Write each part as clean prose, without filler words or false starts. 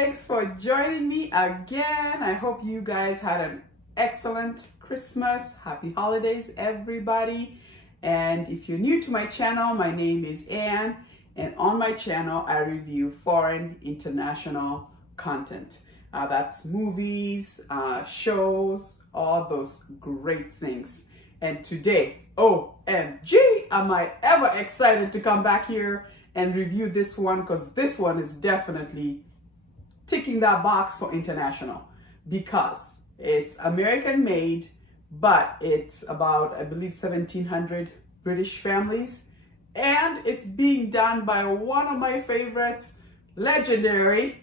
thanks for joining me again. I hope you guys had an excellent Christmas. Happy holidays, everybody. And if you're new to my channel, my name is Anne, and on my channel, I review foreign international content. That's movies, shows, all those great things. And today, OMG, am I ever excited to come back here and review this one, because this one is definitely ticking that box for international, because it's American made, but it's about, I believe, 1700 British families, and it's being done by one of my favorites, legendary,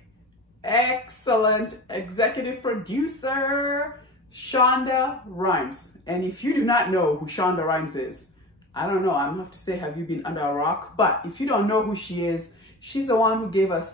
excellent executive producer, Shonda Rhimes. And if you do not know who Shonda Rhimes is, I don't know, I'm gonna have to say, have you been under a rock? But if you don't know who she is, she's the one who gave us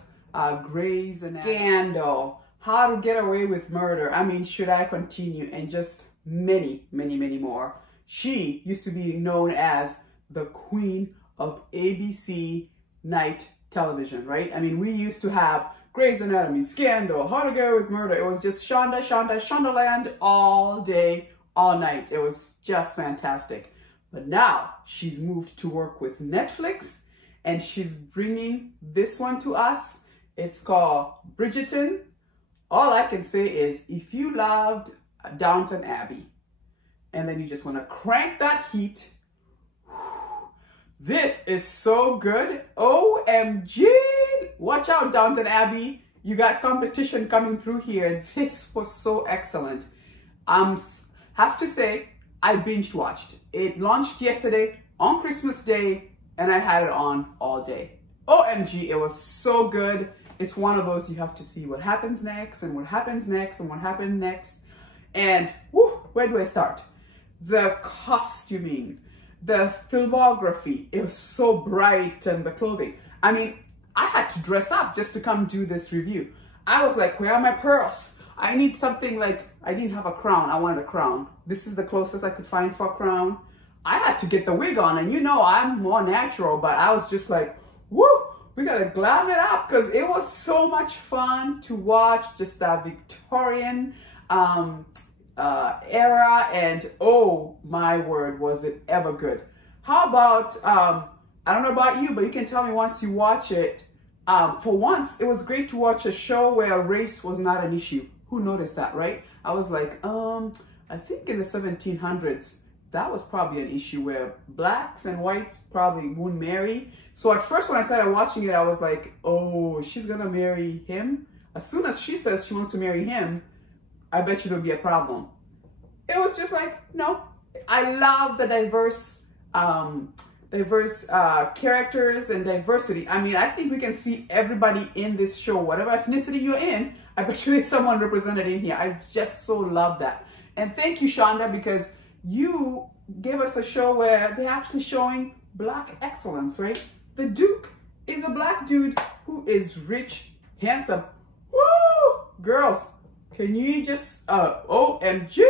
Grey's Anatomy, Scandal, How to Get Away with Murder. I mean, should I continue? And just many, many, many more. She used to be known as the queen of ABC night television, right? I mean, we used to have Grey's Anatomy, Scandal, How to Get Away with Murder. It was just Shonda, Shondaland all day, all night. It was just fantastic. But now she's moved to work with Netflix, and she's bringing this one to us. It's called Bridgerton. All I can say is, if you loved Downton Abbey, and then you just want to crank that heat, this is so good. OMG! Watch out, Downton Abbey. You got competition coming through here. This was so excellent. Have to say, I binge watched. It launched yesterday on Christmas Day, and I had it on all day. OMG, it was so good. It's one of those you have to see what happens next, and what happens next, and what happened next. And whew, where do I start? The costuming, the filmography, it was so bright, and the clothing. I mean, I had to dress up just to come do this review. I was like, where are my pearls? I need something like, I didn't have a crown. I wanted a crown. This is the closest I could find for a crown. I had to get the wig on, and you know, I'm more natural, but I was just like, woo, we gotta glam it up, because it was so much fun to watch, just that Victorian era, and oh my word, was it ever good. How about, I don't know about you, but you can tell me once you watch it. For once, it was great to watch a show where race was not an issue. Who noticed that, right? I was like, I think in the 1700s, that was probably an issue where blacks and whites probably wouldn't marry. So at first when I started watching it, I was like, oh, she's gonna marry him? As soon as she says she wants to marry him, I bet you there'll be a problem. It was just like, no. I love the diverse characters and diversity. I mean, I think we can see everybody in this show, whatever ethnicity you're in. I bet you there's someone represented in here. I just so love that. And thank you, Shonda, because you gave us a show where they're actually showing black excellence, right? The Duke is a black dude who is rich, handsome. Woo! Girls, can you just, OMG,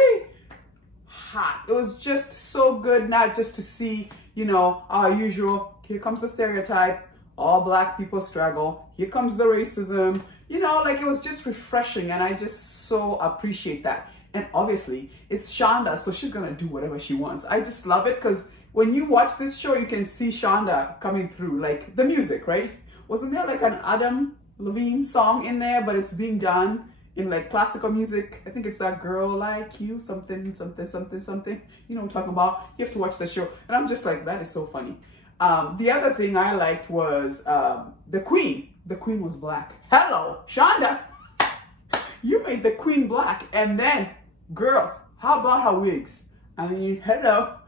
hot. It was just so good, not just to see, you know, our usual, here comes the stereotype, all black people struggle, here comes the racism, you know, like it was just refreshing, and I just so appreciate that. And obviously, it's Shonda, so she's gonna do whatever she wants. I just love it, because when you watch this show, you can see Shonda coming through, like the music, right? Wasn't there like an Adam Levine song in there, but it's being done in like classical music? I think it's that Girl Like You, something, something, something, something. You know what I'm talking about? You have to watch the show. And I'm just like, that is so funny. The other thing I liked was the Queen. The Queen was black. Hello, Shonda. You made the Queen black. And then, girls, how about her wigs? I mean, hello.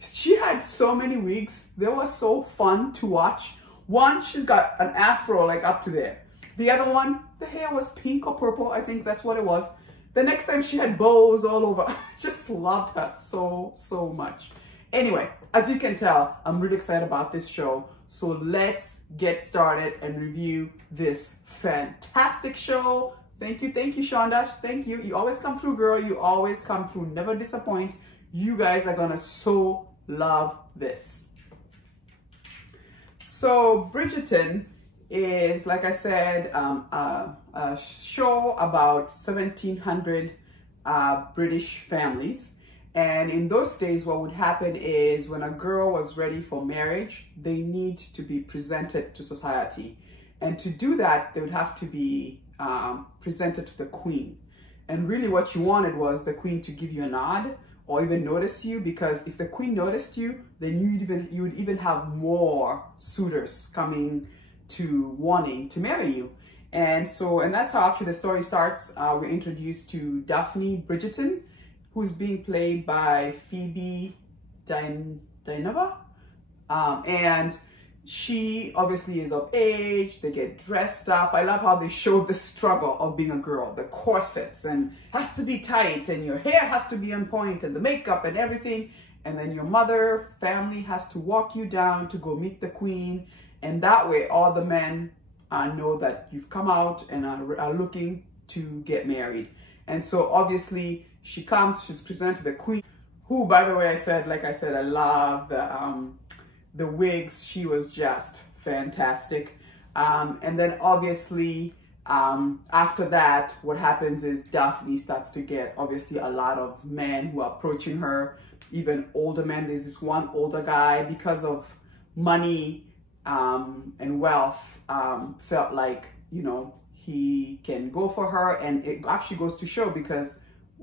She had so many wigs. They were so fun to watch. One, she's got an afro like up to there. The other one, the hair was pink or purple. I think that's what it was. The next time she had bows all over. I just loved her so, so much. Anyway, as you can tell, I'm really excited about this show. So let's get started and review this fantastic show. Thank you, Shonda. Thank you. You always come through, girl. You always come through. Never disappoint. You guys are gonna so love this. So Bridgerton is, like I said, a show about 1700 British families. And in those days, what would happen is when a girl was ready for marriage, they need to be presented to society. And to do that, they would have to be presented to the queen. And really what you wanted was the queen to give you a nod or even notice you, because if the queen noticed you, then you would even have more suitors coming to wanting to marry you. And that's how actually the story starts. We're introduced to Daphne Bridgerton, who's being played by Phoebe Dynevor. And she obviously is of age, they get dressed up. I love how they show the struggle of being a girl, the corsets, and has to be tight, and your hair has to be on point, and the makeup and everything. And then your mother, family has to walk you down to go meet the queen. And that way, all the men know that you've come out and are looking to get married. And so obviously she comes, she's presented to the queen, who, by the way, I love the wigs. She was just fantastic. And then obviously after that, what happens is Daphne starts to get obviously a lot of men who are approaching her, even older men. There's this one older guy, because of money and wealth, felt like, you know, he can go for her. And it actually goes to show, because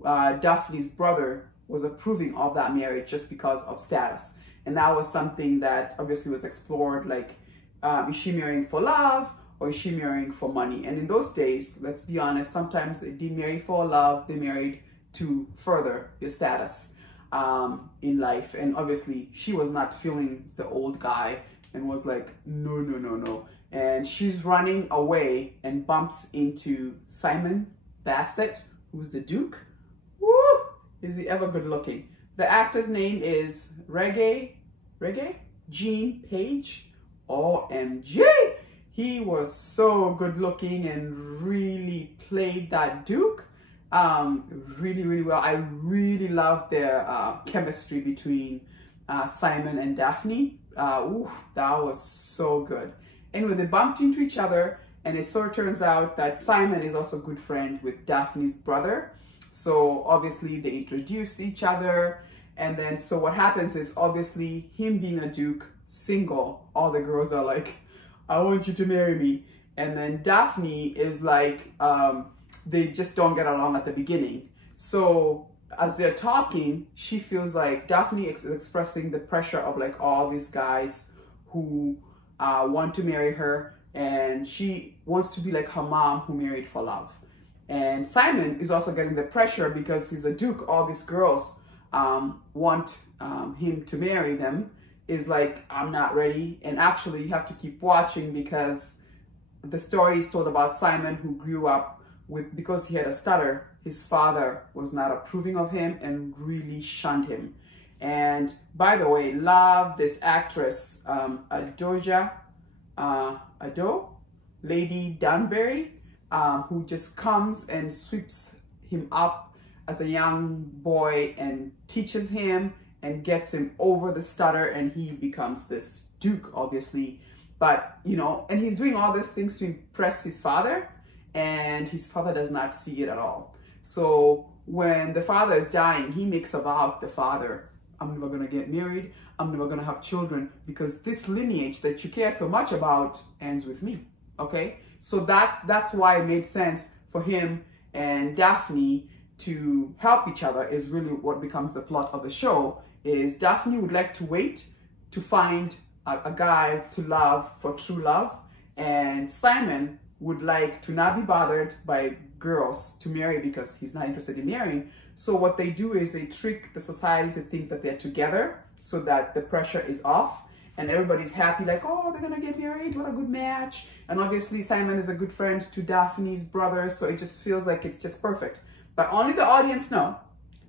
Daphne's brother was approving of that marriage just because of status. And that was something that obviously was explored, like, is she marrying for love or is she marrying for money? And in those days, let's be honest, sometimes they didn't marry for love, they married to further your status in life. And obviously she was not feeling the old guy and was like, no, no, no, no. And she's running away and bumps into Simon Basset, who's the Duke. Woo! Is he ever good looking? The actor's name is Reggae Gene Page. OMG! He was so good looking and really played that Duke really, really well. I really loved their chemistry between Simon and Daphne. Ooh, that was so good. Anyway, they bumped into each other, and it sort of turns out that Simon is also a good friend with Daphne's brother. So obviously they introduced each other. And then, so what happens is, obviously, him being a Duke, single, all the girls are like, I want you to marry me. And then Daphne is like, they just don't get along at the beginning. So as they're talking, she feels like Daphne is expressing the pressure of like all these guys who want to marry her. And she wants to be like her mom who married for love. And Simon is also getting the pressure because he's a Duke. All these girls want him to marry them, is like, I'm not ready. And actually you have to keep watching, because the story is told about Simon, who grew up with, because he had a stutter, his father was not approving of him and really shunned him. And by the way, love this actress, Lady Danbury, who just comes and sweeps him up as a young boy and teaches him and gets him over the stutter, and he becomes this Duke, obviously. But, you know, and he's doing all these things to impress his father, and his father does not see it at all. So when the father is dying, he makes a vow to the father, I'm never gonna get married, I'm never gonna have children, because this lineage that you care so much about ends with me, okay? So that's why it made sense for him and Daphne to help each other, is really what becomes the plot of the show. Is Daphne would like to wait to find a guy to love for true love, and Simon would like to not be bothered by girls to marry because he's not interested in marrying. So what they do is they trick the society to think that they're together so that the pressure is off and everybody's happy, like, oh, they're gonna get married, what a good match. And obviously Simon is a good friend to Daphne's brother, so it just feels like it's just perfect. But only the audience know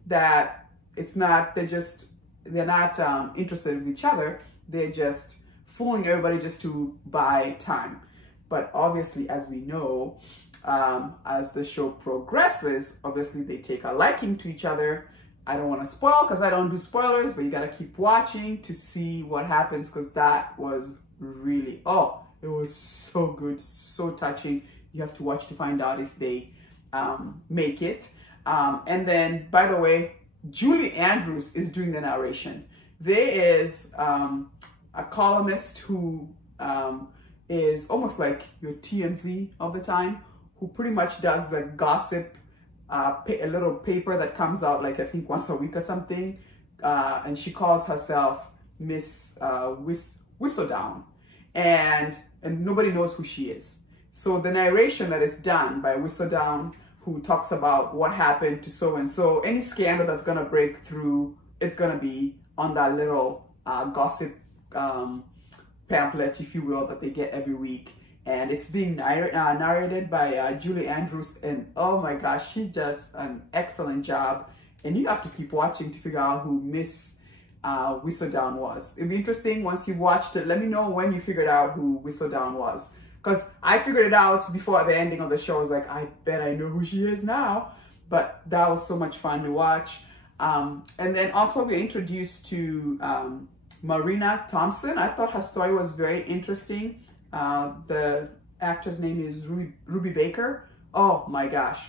that it's not, they're not interested in each other. They're just fooling everybody just to buy time. But obviously, as we know, as the show progresses, obviously they take a liking to each other. I don't want to spoil because I don't do spoilers, but you got to keep watching to see what happens, because that was really, oh, it was so good, so touching. You have to watch to find out if they make it. And then, by the way, Julie Andrews is doing the narration. There is a columnist who is almost like your TMZ of the time, who pretty much does like gossip, a little paper that comes out like I think once a week or something, and she calls herself Miss Whistledown, and nobody knows who she is. So the narration that is done by Whistledown, who talks about what happened to so and so, any scandal that's gonna break through, it's gonna be on that little gossip pamphlet, if you will, that they get every week. And it's being narrated by Julie Andrews, and oh my gosh, she does an excellent job. And you have to keep watching to figure out who Miss Whistledown was. It'd be interesting once you've watched it. Let me know when you figured out who Whistledown was, because I figured it out before the ending of the show. I was like, I bet I know who she is now. But that was so much fun to watch. And then also we're introduced to Marina Thompson. I thought her story was very interesting. The actor's name is Ruby Baker. Oh my gosh.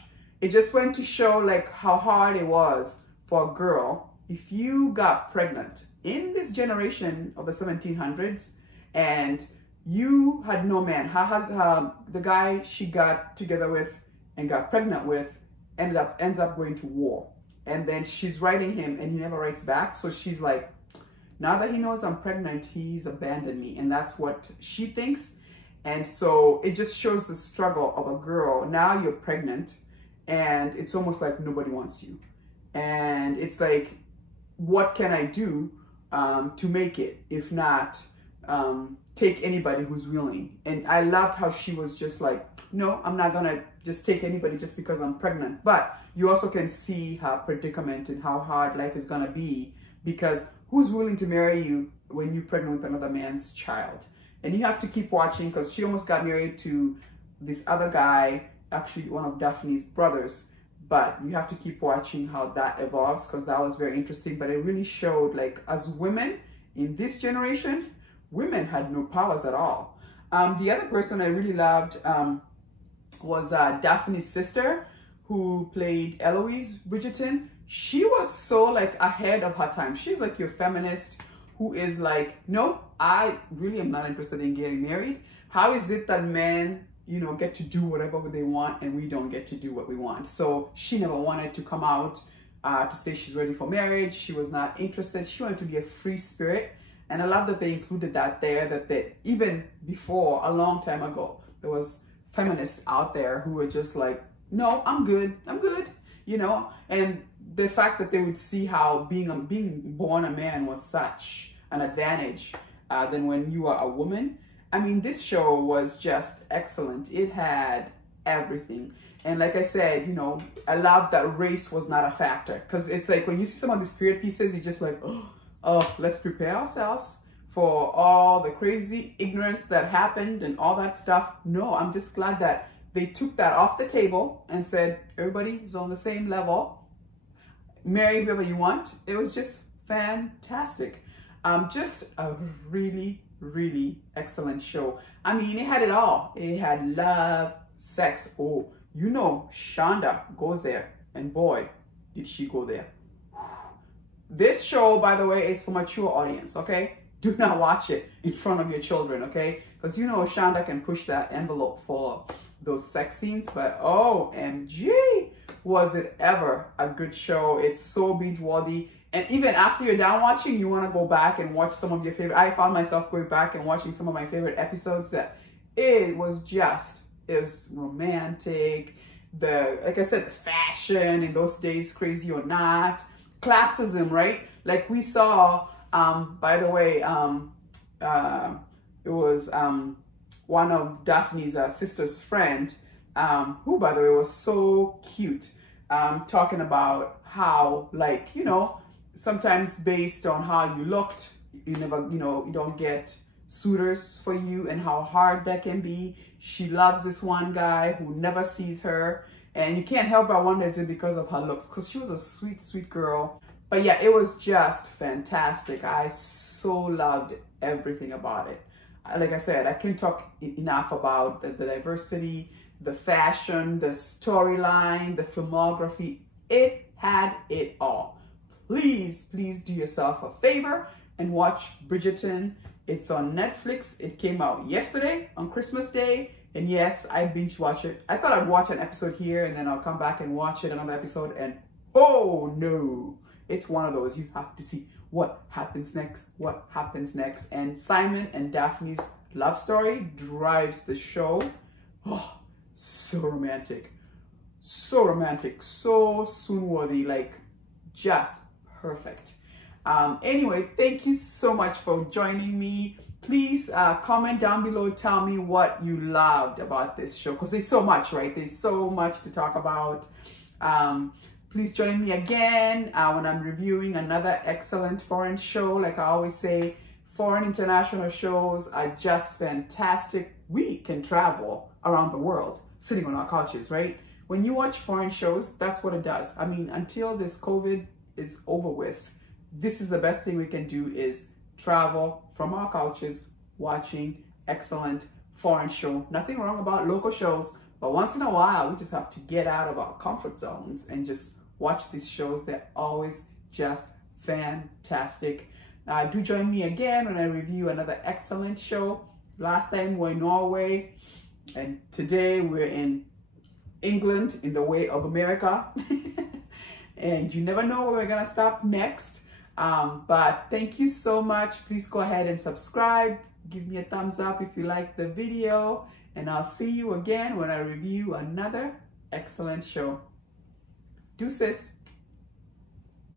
It just went to show like how hard it was for a girl if you got pregnant in this generation of the 1700s and you had no man. The guy she got together with and got pregnant with ends up going to war. And then she's writing him and he never writes back. So she's like, now that he knows I'm pregnant, he's abandoned me. And that's what she thinks. And so it just shows the struggle of a girl. Now you're pregnant and it's almost like nobody wants you. And it's like, what can I do to make it? If not, take anybody who's willing. And I loved how she was just like, no, I'm not gonna just take anybody just because I'm pregnant. But you also can see her predicament and how hard life is gonna be, because who's willing to marry you when you're pregnant with another man's child? And you have to keep watching, because she almost got married to this other guy, actually one of Daphne's brothers. But you have to keep watching how that evolves, because that was very interesting. But it really showed, like, as women in this generation, women had no powers at all. The other person I really loved was Daphne's sister, who played Eloise Bridgerton. She was so like ahead of her time. She's like your feminist who is like, no, I really am not interested in getting married. How is it that men, you know, get to do whatever they want and we don't get to do what we want? So she never wanted to come out to say she's ready for marriage. She was not interested. She wanted to be a free spirit. And I love that they included that there, that they, even before, a long time ago, there was feminists out there who were just like, no, I'm good, you know? And the fact that they would see how being born a man was such an advantage than when you are a woman. I mean, this show was just excellent. It had everything. And like I said, you know, I love that race was not a factor, because it's like when you see some of these period pieces, you're just like, oh, let's prepare ourselves for all the crazy ignorance that happened and all that stuff. No, I'm just glad that they took that off the table and said, everybody is on the same level. Marry whoever you want. It was just fantastic. Just a really, really excellent show. I mean, it had it all. It had love, sex. Oh, you know, Shonda goes there. And boy, did she go there. This show, by the way, is for mature audience, okay? Do not watch it in front of your children, okay? Because you know Shonda can push that envelope for those sex scenes, but OMG, was it ever a good show. It's so binge-worthy. And even after you're done watching, you want to go back and watch some of your favorite. I found myself going back and watching some of my favorite episodes that it was romantic. Like I said, the fashion in those days, crazy or not. Classism, right? Like we saw, by the way, it was one of Daphne's sister's friend, who, by the way, was so cute, talking about how, like, you know, sometimes based on how you looked, you never, you know, you don't get suitors for you, and how hard that can be. She loves this one guy who never sees her, and you can't help but wonder, is it because of her looks? Because she was a sweet, sweet girl. But yeah, it was just fantastic. I so loved everything about it. like I said, I can't talk enough about the diversity, the fashion, the storyline, the filmography. It had it all. Please do yourself a favor and watch Bridgerton. It's on Netflix. It came out yesterday on Christmas Day. And yes, I binge watch it. I thought I'd watch an episode here and then I'll come back and watch it, another episode, and oh no, it's one of those you have to see what happens next, what happens next. And Simon and Daphne's love story drives the show. Oh, so romantic, so romantic, so swoon-worthy, like just perfect. Anyway, thank you so much for joining me. Please comment down below, tell me what you loved about this show, because there's so much, right? There's so much to talk about. Please join me again when I'm reviewing another excellent foreign show. Like I always say, foreign international shows are just fantastic. We can travel around the world sitting on our couches, right? When you watch foreign shows, that's what it does. I mean, until this COVID is over with, this is the best thing we can do, is travel from our couches watching excellent foreign show. Nothing wrong about local shows, but once in a while we just have to get out of our comfort zones and just watch these shows. They're always just fantastic. Do join me again when I review another excellent show. Last time we were in Norway, and today we're in England, in the way of America. And you never know where we're gonna stop next. But thank you so much. Please go ahead and subscribe. Give me a thumbs up if you like the video. And I'll see you again when I review another excellent show. Deuces.